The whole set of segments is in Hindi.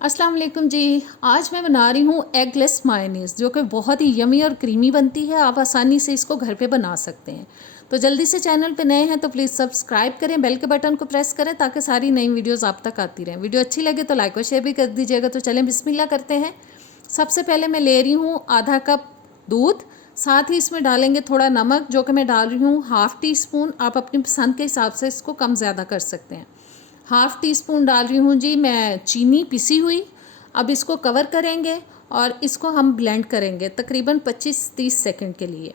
अस्सलाम वालेकुम जी। आज मैं बना रही हूँ एगलेस मायोनीज़, जो कि बहुत ही यमी और क्रीमी बनती है। आप आसानी से इसको घर पे बना सकते हैं। तो जल्दी से चैनल पे नए हैं तो प्लीज़ सब्सक्राइब करें, बेल के बटन को प्रेस करें ताकि सारी नई वीडियोस आप तक आती रहें। वीडियो अच्छी लगे तो लाइक और शेयर भी कर दीजिएगा। तो चलें बिस्मिल्लाह करते हैं। सबसे पहले मैं ले रही हूँ आधा कप दूध, साथ ही इसमें डालेंगे थोड़ा नमक, जो कि मैं डाल रही हूँ हाफ़ टी स्पून। आप अपनी पसंद के हिसाब से इसको कम ज़्यादा कर सकते हैं। हाफ़ टी स्पून डाल रही हूँ जी मैं चीनी पिसी हुई। अब इसको कवर करेंगे और इसको हम ब्लेंड करेंगे तकरीबन 25-30 सेकंड के लिए।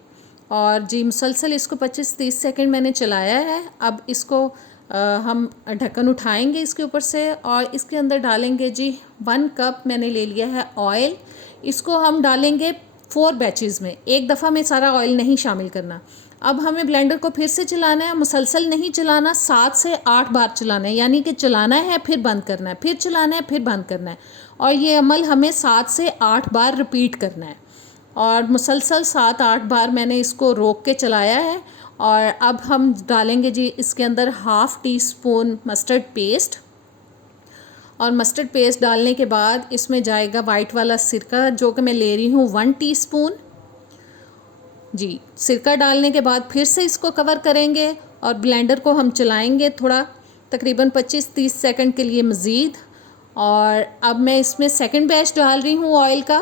और जी मुसलसल इसको 25-30 सेकंड मैंने चलाया है। अब इसको हम ढक्कन उठाएंगे इसके ऊपर से और इसके अंदर डालेंगे जी 1 कप मैंने ले लिया है ऑयल। इसको हम डालेंगे 4 बैचेज़ में, एक दफ़ा में सारा ऑयल नहीं शामिल करना। अब हमें ब्लेंडर को फिर से चलाना है, मुसलसल नहीं चलाना, 7 से 8 बार चलाना है, यानी कि चलाना है फिर बंद करना है, फिर चलाना है फिर बंद करना है। और ये अमल हमें 7 से 8 बार रिपीट करना है। और मुसलसल 7-8 बार मैंने इसको रोक के चलाया है। और अब हम डालेंगे जी इसके अंदर half tea spoon mustard paste. और मस्टर्ड पेस्ट डालने के बाद इसमें जाएगा वाइट वाला सिरका, जो कि मैं ले रही हूँ 1 टीस्पून जी। सिरका डालने के बाद फिर से इसको कवर करेंगे और ब्लेंडर को हम चलाएंगे थोड़ा तकरीबन 25-30 सेकंड के लिए मज़ीद। और अब मैं इसमें सेकंड बैच डाल रही हूँ ऑयल का,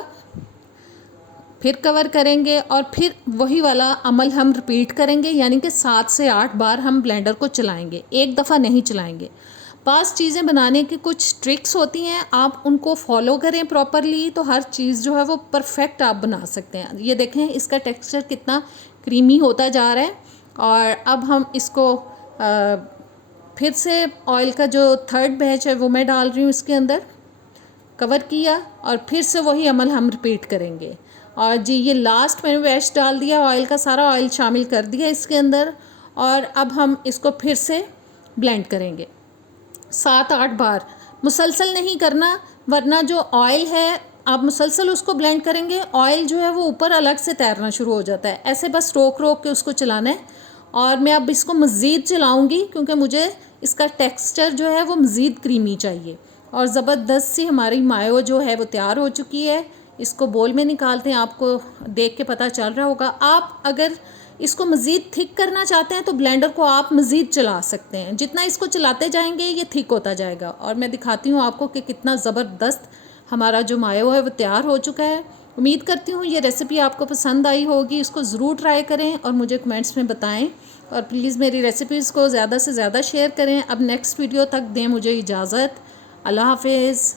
फिर कवर करेंगे और फिर वही वाला अमल हम रिपीट करेंगे, यानी कि 7 से 8 बार हम ब्लेंडर को चलाएंगे, एक दफ़ा नहीं चलाएंगे। पास चीज़ें बनाने की कुछ ट्रिक्स होती हैं, आप उनको फॉलो करें प्रॉपरली तो हर चीज़ जो है वो परफेक्ट आप बना सकते हैं। ये देखें इसका टेक्सचर कितना क्रीमी होता जा रहा है। और अब हम इसको फिर से ऑयल का जो थर्ड बैच है वो मैं डाल रही हूँ इसके अंदर, कवर किया और फिर से वही अमल हम रिपीट करेंगे। और जी ये लास्ट मैंने बैच डाल दिया ऑयल का, सारा ऑयल शामिल कर दिया इसके अंदर। और अब हम इसको फिर से ब्लेंड करेंगे 7-8 बार। मुसलसल नहीं करना, वरना जो ऑयल है आप मुसलसल उसको ब्लेंड करेंगे, ऑयल जो है वो ऊपर अलग से तैरना शुरू हो जाता है। ऐसे बस रोक रोक के उसको चलाना है। और मैं अब इसको मज़ीद चलाऊंगी क्योंकि मुझे इसका टेक्सचर जो है वो मज़ीद क्रीमी चाहिए। और ज़बरदस्त सी हमारी मायो जो है वो तैयार हो चुकी है। इसको बोल में निकालते हैं, आपको देख के पता चल रहा होगा। आप अगर इसको मज़ीद थिक करना चाहते हैं तो ब्लेंडर को आप मज़ीद चला सकते हैं, जितना इसको चलाते जाएंगे ये थिक होता जाएगा। और मैं दिखाती हूँ आपको कि कितना ज़बरदस्त हमारा जो मायो है वो तैयार हो चुका है। उम्मीद करती हूँ ये रेसिपी आपको पसंद आई होगी। इसको ज़रूर ट्राई करें और मुझे कमेंट्स में बताएं। और प्लीज़ मेरी रेसिपीज़ को ज़्यादा से ज़्यादा शेयर करें। अब नेक्स्ट वीडियो तक दें मुझे इजाज़त। अल्लाह हाफिज़।